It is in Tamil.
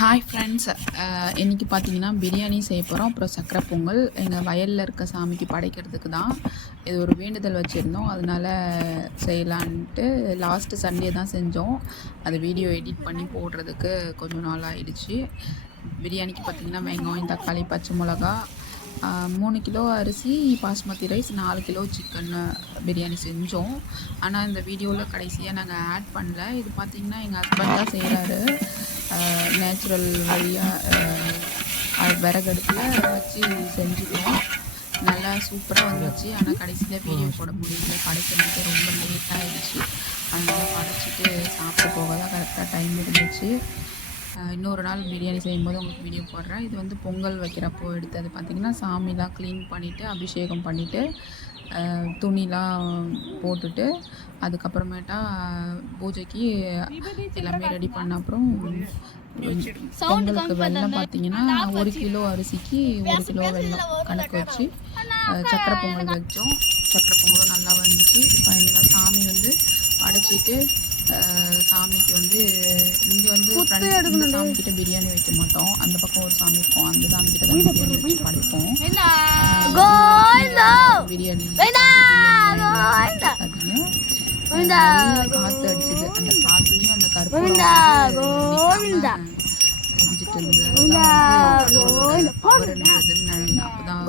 ஹாய் ஃப்ரெண்ட்ஸ், இன்றைக்கி பார்த்தீங்கன்னா பிரியாணி செய்ய போகிறோம். அப்புறம் சக்கரை பொங்கல் எங்கள் வயலில் இருக்க சாமிக்கு படைக்கிறதுக்கு தான். இது ஒரு வேண்டுதல் வச்சுருந்தோம், அதனால் செய்யலான்ட்டு லாஸ்ட்டு சண்டே தான் செஞ்சோம். அது வீடியோ எடிட் பண்ணி போடுறதுக்கு கொஞ்சம் நாள் ஆகிடுச்சு. பிரியாணிக்கு பார்த்திங்கன்னா வெங்காயம், தக்காளி, பச்சை மிளகா, 3 கிலோ அரிசி, basmati rice, 4 kilo chicken biryani செஞ்சோம். ஆனால் இந்த வீடியோவில் கடைசியாக நாங்கள் ஆட் பண்ணல. இது பார்த்திங்கன்னா எங்கள் ஹஸ்பண்ட் தான் செய்கிறாரு. நேச்சுரல் வழியாக விறகடுப்பில் வச்சு செஞ்சுட்டோம். நல்லா சூப்பராக வந்துச்சு. ஆனால் கடைசியில் வீடியோ போட முடியல, படைக்கிறதுக்கு ரொம்ப லேட் ஆகிடுச்சு. அதனால் படைச்சிட்டு சாப்பிட்டு போக தான் கரெக்டாக டைம் இருந்துச்சு. இன்னொரு நாள் பிரியாணி செய்யும்போது உங்களுக்கு வீடியோ போடுறேன். இது வந்து பொங்கல் வைக்கிறப்போ எடுத்தது. பார்த்திங்கன்னா சாமிலாம் க்ளீன் பண்ணிவிட்டு அபிஷேகம் பண்ணிவிட்டு துணிலாம் போட்டுட்டு அதுக்கப்புறமேட்டா பூஜைக்கு எல்லாமே ரெடி பண்ண அப்புறம் பொங்கலுக்கு வெல்லம் பார்த்திங்கன்னா 1 கிலோ அரிசிக்கு 1 கிலோ வெல்லம் கணக்கு வச்சு சக்கரை பொங்கல் வச்சோம். சக்கரை பொங்கலும் நல்லா வந்துச்சு. ஃபைனலாக சாமி வந்து படைச்சிட்டு சாமிக்கு வந்து இங்கே வந்து இந்த சாமிக்கிட்ட பிரியாணி வைக்க மாட்டோம். அந்த பக்கம் ஒரு சாமி இருக்கும், அந்த சாமிக்கிட்ட தான் பிரியாணி வச்சு படைப்போம். பிரியாணி காற்று அடிச்சுது. அந்த காற்றுலையும் அந்த கருப்பு செஞ்சுட்டு இருந்தது. அப்போதான்